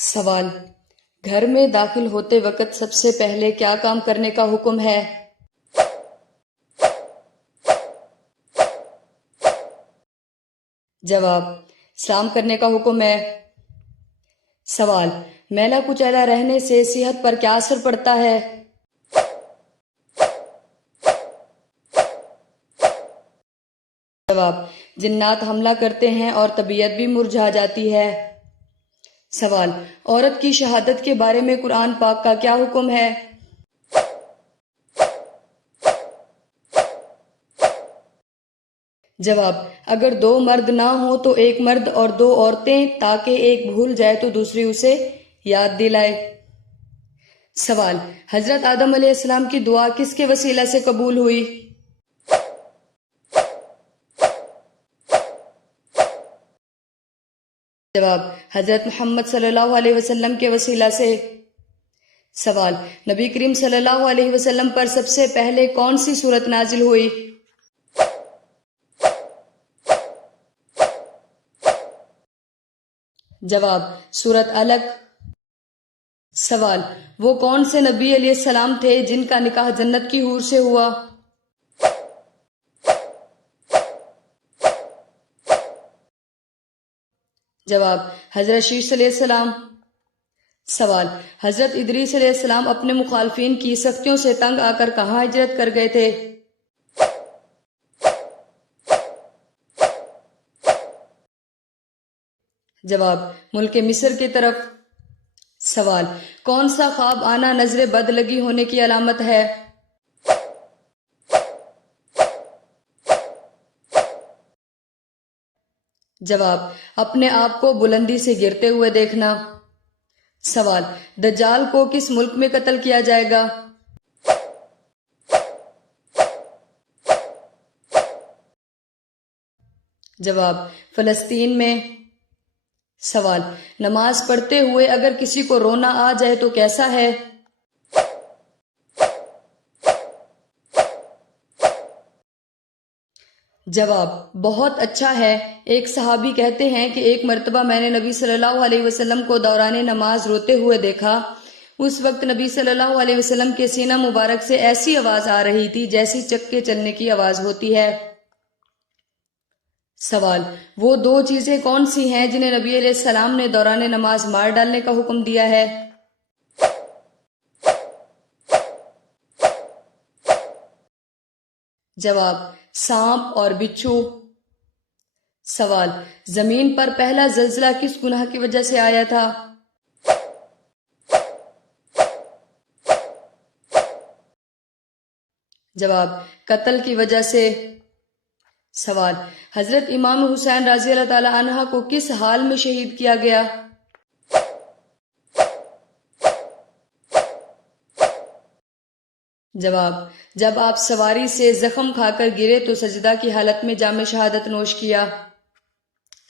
سوال: گھر میں داخل ہوتے وقت سب سے پہلے کیا کام کرنے کا حکم ہے؟ جواب: سلام کرنے کا حکم ہے۔ سوال: میلا کچیلا رہنے سے صحت پر کیا اثر پڑتا ہے؟ جواب: جنات حملہ کرتے ہیں اور طبیعت بھی مرجھا جاتی ہے۔ سوال: عورت کی شہادت کے بارے میں قرآن پاک کا کیا حکم ہے؟ جواب: اگر دو مرد نہ ہوں تو ایک مرد اور دو عورتیں، تاکہ ایک بھول جائے تو دوسری اسے یاد دلائے۔ سوال: حضرت آدم علیہ السلام کی دعا کس کے وسیلہ سے قبول ہوئی؟ جواب: حضرت محمد صلی اللہ علیہ وسلم کے وسیلہ سے۔ سوال: نبی کریم صلی اللہ علیہ وسلم پر سب سے پہلے کون سی سورت نازل ہوئی؟ جواب: سورت علق۔ سوال: وہ کون سے نبی علیہ السلام تھے جن کا نکاح جنت کی حور سے ہوا؟ جواب: حضرت شیش علیہ السلام۔ سوال: حضرت ادریس علیہ السلام اپنے مخالفین کی سختیوں سے تنگ آ کر کہاں ہجرت کر گئے تھے؟ جواب: ملک مصر کی طرف۔ سوال: کون سا خواب آنا نظر بد لگی ہونے کی علامت ہے؟ جواب: اپنے آپ کو بلندی سے گرتے ہوئے دیکھنا۔ سوال: دجال کو کس ملک میں قتل کیا جائے گا؟ جواب: فلسطین میں۔ سوال: نماز پڑھتے ہوئے اگر کسی کو رونا آ جائے تو کیسا ہے؟ جواب: بہت اچھا ہے۔ ایک صحابی کہتے ہیں کہ ایک مرتبہ میں نے نبی صلی اللہ علیہ وسلم کو دوران نماز روتے ہوئے دیکھا۔ اس وقت نبی صلی اللہ علیہ وسلم کے سینہ مبارک سے ایسی آواز آ رہی تھی جیسی چکے چلنے کی آواز ہوتی ہے۔ سوال: وہ دو چیزیں کون سی ہیں جنہیں نبی علیہ السلام نے دوران نماز مار ڈالنے کا حکم دیا ہے؟ جواب: سانپ اور بچھو۔ سوال: زمین پر پہلا زلزلہ کس گناہ کی وجہ سے آیا تھا؟ جواب: قتل کی وجہ سے۔ سوال: حضرت امام حسین رضی اللہ تعالی عنہ کو کس حال میں شہید کیا گیا؟ جواب: جب آپ سواری سے زخم کھا کر گرے تو سجدہ کی حالت میں جام شہادت نوش کیا۔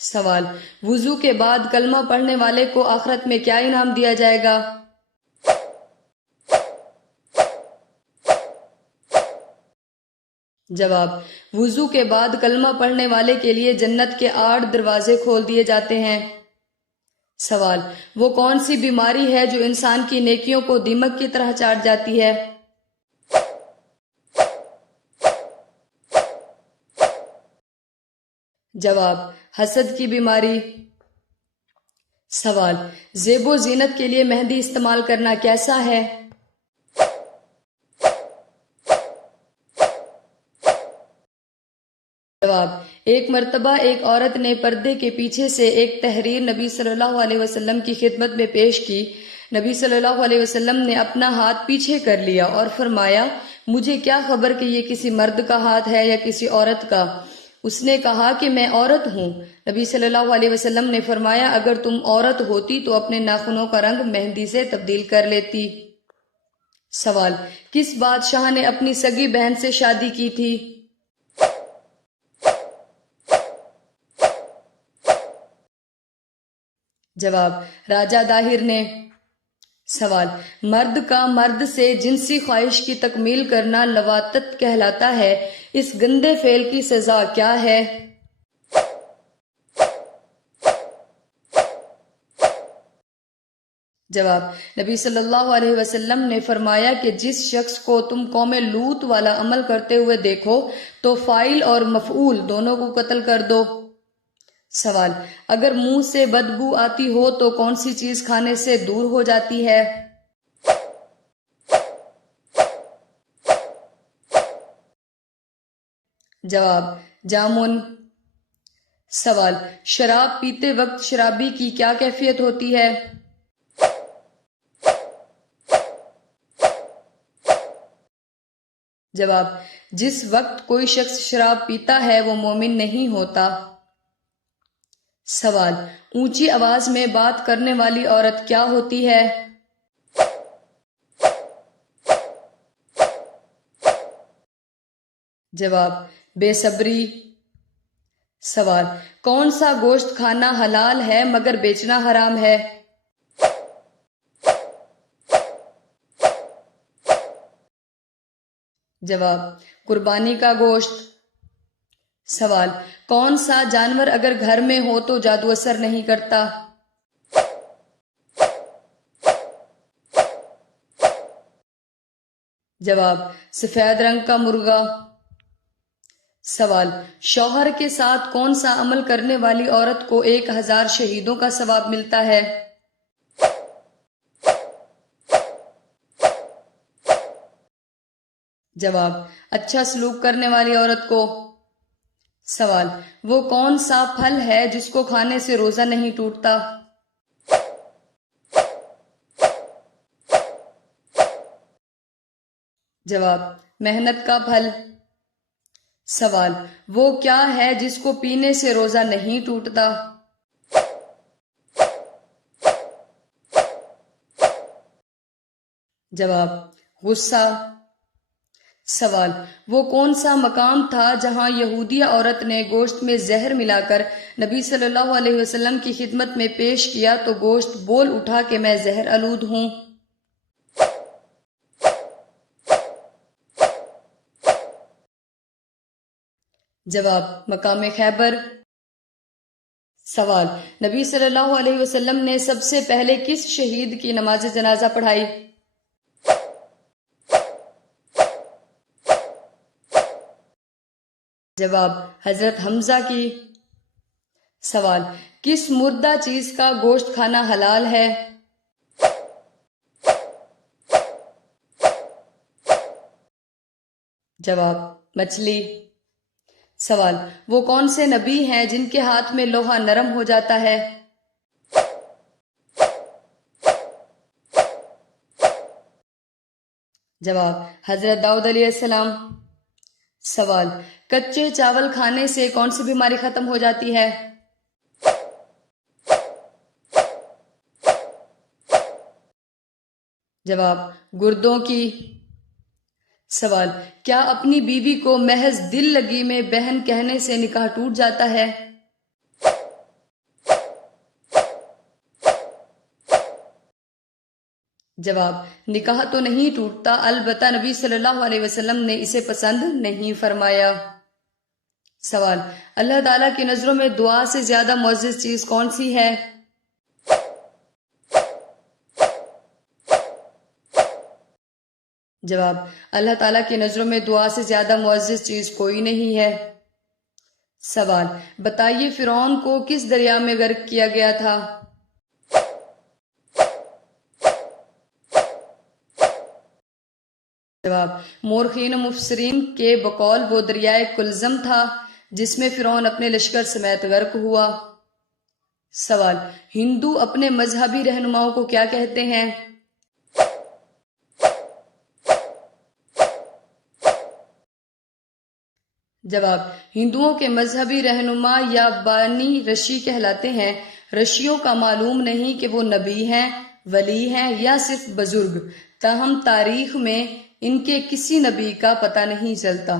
سوال: وضو کے بعد کلمہ پڑھنے والے کو آخرت میں کیا انعام دیا جائے گا؟ جواب: وضو کے بعد کلمہ پڑھنے والے کے لیے جنت کے 8 دروازے کھول دیے جاتے ہیں۔ سوال: وہ کون سی بیماری ہے جو انسان کی نیکیوں کو دیمک کی طرح چاٹ جاتی ہے؟ جواب: حسد کی بیماری۔ سوال: زیب و زینت کے لیے مہندی استعمال کرنا کیسا ہے؟ جواب: ایک مرتبہ ایک عورت نے پردے کے پیچھے سے ایک تحریر نبی صلی اللہ علیہ وسلم کی خدمت میں پیش کی۔ نبی صلی اللہ علیہ وسلم نے اپنا ہاتھ پیچھے کر لیا اور فرمایا، مجھے کیا خبر کہ یہ کسی مرد کا ہاتھ ہے یا کسی عورت کا؟ اس نے کہا کہ میں عورت ہوں۔ نبی صلی اللہ علیہ وسلم نے فرمایا، اگر تم عورت ہوتی تو اپنے ناخنوں کا رنگ مہندی سے تبدیل کر لیتی۔ سوال: کس بادشاہ نے اپنی سگی بہن سے شادی کی تھی؟ جواب: راجہ داہر نے۔ سوال: مرد کا مرد سے جنسی خواہش کی تکمیل کرنا لواطت کہلاتا ہے، اس گندے فعل کی سزا کیا ہے؟ جواب: نبی صلی اللہ علیہ وسلم نے فرمایا کہ جس شخص کو تم قوم لوط والا عمل کرتے ہوئے دیکھو تو فاعل اور مفعول دونوں کو قتل کر دو۔ سوال: اگر منہ سے بدبو آتی ہو تو کون سی چیز کھانے سے دور ہو جاتی ہے؟ جواب: جامن۔ سوال: شراب پیتے وقت شرابی کی کیا کیفیت ہوتی ہے؟ جواب: جس وقت کوئی شخص شراب پیتا ہے وہ مومن نہیں ہوتا۔ سوال: اونچی آواز میں بات کرنے والی عورت کیا ہوتی ہے؟ جواب: بے صبری۔ سوال: کون سا گوشت کھانا حلال ہے مگر بیچنا حرام ہے؟ جواب: قربانی کا گوشت۔ سوال: کون سا جانور اگر گھر میں ہو تو جادو اثر نہیں کرتا؟ جواب: سفید رنگ کا مرغا۔ سوال: شوہر کے ساتھ کون سا عمل کرنے والی عورت کو 1000 شہیدوں کا ثواب ملتا ہے؟ جواب: اچھا سلوک کرنے والی عورت کو۔ سوال: وہ کون سا پھل ہے جس کو کھانے سے روزہ نہیں ٹوٹتا؟ جواب: محنت کا پھل۔ سوال: وہ کیا ہے جس کو پینے سے روزہ نہیں ٹوٹتا؟ جواب: غصہ۔ سوال: وہ کون سا مقام تھا جہاں یہودیہ عورت نے گوشت میں زہر ملا کر نبی صلی اللہ علیہ وسلم کی خدمت میں پیش کیا تو گوشت بول اٹھا کہ میں زہر آلود ہوں؟ جواب: مقام خیبر۔ سوال: نبی صلی اللہ علیہ وسلم نے سب سے پہلے کس شہید کی نماز جنازہ پڑھائی؟ جواب: حضرت حمزہ کی۔ سوال: کس مردہ چیز کا گوشت کھانا حلال ہے؟ جواب: مچھلی۔ سوال: وہ کون سے نبی ہیں جن کے ہاتھ میں لوہا نرم ہو جاتا ہے؟ جواب: حضرت داؤد علیہ السلام۔ سوال: کچے چاول کھانے سے کون سی بیماری ختم ہو جاتی ہے؟ جواب: گردوں کی۔ سوال: کیا اپنی بیوی کو محض دل لگی میں بہن کہنے سے نکاح ٹوٹ جاتا ہے؟ جواب: نکاح تو نہیں ٹوٹتا، البتہ نبی صلی اللہ علیہ وسلم نے اسے پسند نہیں فرمایا۔ سوال: اللہ تعالیٰ کی نظروں میں دعا سے زیادہ معزز چیز کون سی ہے؟ جواب: اللہ تعالیٰ کی نظروں میں دعا سے زیادہ معزز چیز کوئی نہیں ہے۔ سوال: بتائیے فرعون کو کس دریا میں غرق کیا گیا تھا؟ جواب: مورخین و مفسرین کے بقول وہ دریائے کلزم تھا جس میں فرعون اپنے لشکر سمیت غرق ہوا۔ سوال: ہندو اپنے مذہبی رہنماؤں کو کیا کہتے ہیں؟ جواب: ہندوؤں کے مذہبی رہنما یا بانی رشی کہلاتے ہیں۔ رشیوں کا معلوم نہیں کہ وہ نبی ہیں، ولی ہیں یا صرف بزرگ، تاہم تاریخ میں ان کے کسی نبی کا پتہ نہیں چلتا۔